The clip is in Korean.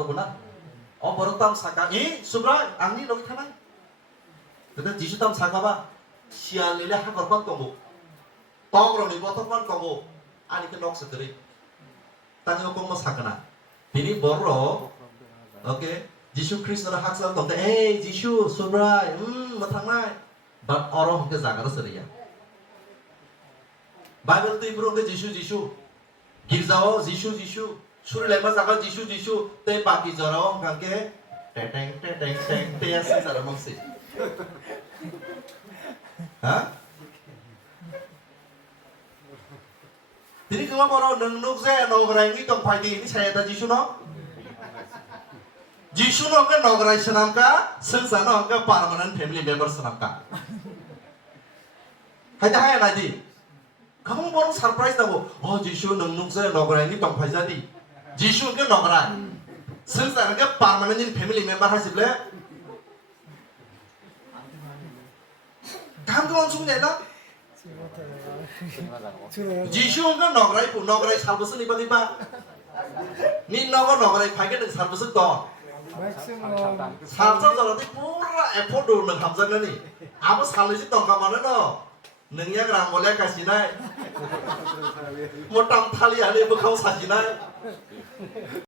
거구나. 버릇담 사가 이 수브라 앙니 너기 타나. 근데 지수담 사가봐 시안리레 한걸만 또고 떡으로니 버터만 또고 아니 그 녹스들이 땅에 꼭뭐 사거나 비니 뭐로 오케이 지수 크리스나 학생 동데 에이 지수 수브라 뭐 탕나이 but 어로 그 자가로 쓰리야. 바이블 또 입으로 지수 지수 길자오 지수 지수 술을 내면 자가 지수 지수 때 바퀴 저러 관계 땡땡땡땡땡 떼야스 사람 없지. 아? Jadi kalau orang nengok saya nongrai ni tong pagi ini saya ada jisu no. Jisu no kan nongrai senam ka, sensana ka permanent family member senam ka. Hai lagi. Kamu baru surprise tahu. Oh jisu nengok saya nongrai ni tong pagi jadi. Jisu kan nongrai. Sensana ka permanent family member hasil le. Kamu tuh langsung nyata. 지슈 그 너그라이 살버스 리바 니 너그라이 파게는 살버스 더 살자 저런데 뿌라 에포도는 감상하니 아무 살리지 똥가만은 너 능력랑 몰래 가시나이 뭐 땀탈이 아니 뭐 가고 사시나이